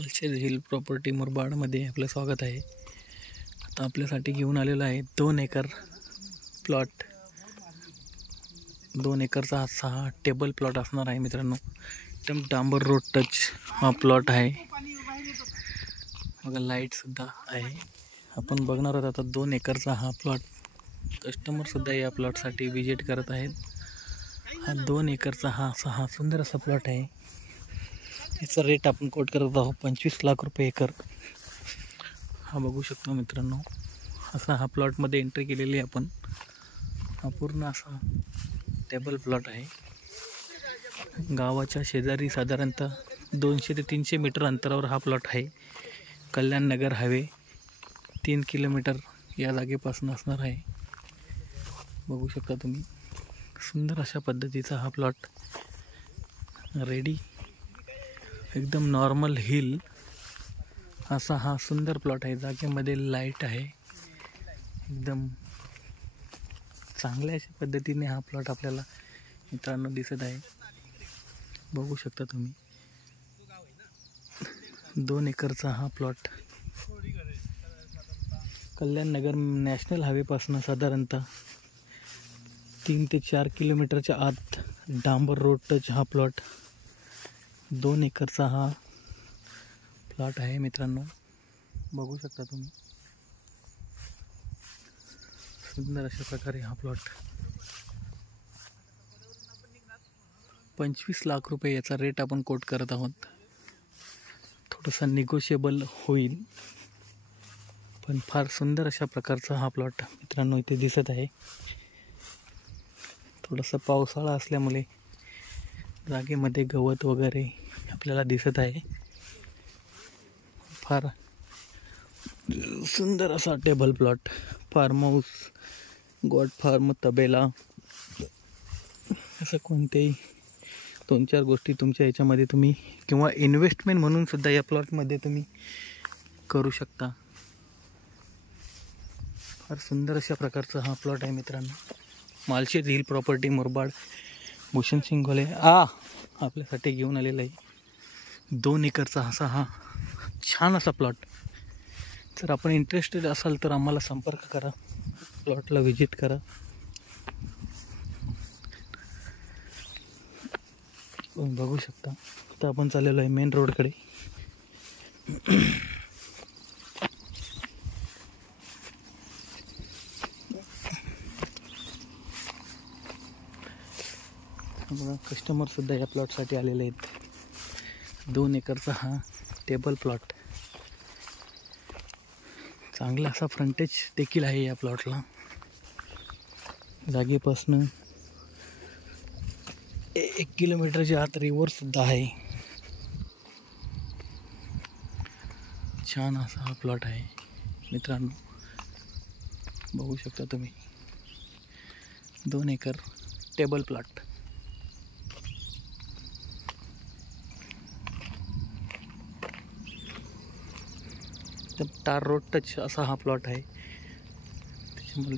मालशेज हिल प्रॉपर्टी मुरबाडमध्ये आपलं स्वागत आहे। आता आपल्यासाठी घेऊन आलेला आहे 2 एकर प्लॉट। 2 एकरचा 6 टेबल प्लॉट असणार आहे मित्रांनो। एकदम डांबर रोड टच हा प्लॉट आहे। बघा लाईट सुद्धा आहे। आपण बघणार आहोत आता 2 एकरचा हा प्लॉट। कस्टमर सुद्धा या प्लॉटसाठी विजिट करत आहेत। हा 2 एकरचा हा सुंदर असा प्लॉट आहे। याचा रेट आपण कोट करत आहोत 25 लाख रुपये एकर। हा बघू शकतो मित्रांनो, असा हा प्लॉटमध्ये एंट्री केलेली आहे आपण। हा पूर्ण असा टेबल प्लॉट आहे। गावाच्या शेजारी साधारणतः 200 ते 300 मीटर अंतरावर हा प्लॉट आहे। कल्याण नगर हायवे 3 किलोमीटर या जागेपासून असणार आहे। बघू शकता तुम्ही, सुंदर अशा पद्धतीचा हा प्लॉट रेडी, एकदम नॉर्मल हिल असा हा सुंदर प्लॉट आहे। जागेमध्ये लाईट आहे। एकदम चांगल्या अशा पद्धतीने हा प्लॉट आपल्याला मित्रांनो दिसत आहे। बघू शकता तुम्ही, 2 एकरचा हा प्लॉट कल्याण नगर नॅशनल हायवे पासून साधारणतः 3 ते 4 किलोमीटरच्या आत डांबर रोड टच हा प्लॉट 2 एकरचा हा प्लॉट आहे मित्रांनो। बघू शकता तुम्ही, सुंदर अशा प्रकारे हा प्लॉट 25 लाख रुपये याचा रेट आपण कोट करत आहोत। थोडासा निगोशिएबल होईल, पण फार सुंदर अशा प्रकारचा हा प्लॉट मित्रांनो इथे दिसत आहे। थोडासा पावसाळा असल्यामुळे जागेमध्ये गवत वगैरे आपल्याला दिसत आहे। फार सुंदर असा table plot, farm house, goat farm, तबेला, असं कोणतेही 2-4 गोष्टी तुमच्या याच्यामध्ये तुम्ही किंवा इन्व्हेस्टमेंट म्हणून सुद्धा या प्लॉटमध्ये तुम्ही करू शकता। फार सुंदर अशा प्रकारचा हा प्लॉट आहे मित्रांनो। मालशेज हिल प्रॉपर्टी मुरबाड भूषण सिंगोले आपल्यासाठी घेऊन आलेला आहे 2 एकरचा असा हा छान असा प्लॉट। जर आपण इंटरेस्टेड असाल तर आम्हाला संपर्क करा, प्लॉटला व्हिजिट करा। बघू शकता, आता आपण चाललेलो आहे मेन रोडकडे। बघा कस्टमर सुद्धा या प्लॉटसाठी आलेले आहेत। 2 एकरचा हा टेबल प्लॉट, चांगला असा फ्रंटेज देखील आहे या प्लॉटला। जागेपासून 1 किलोमीटरच्या आत रिव्हर सुद्धा आहे। छान असा हा प्लॉट आहे मित्रांनो। बघू शकता तुम्ही, 2 एकर टेबल प्लॉट। टार रोड टच असा हा प्लॉट आहे। त्याच्यामुळे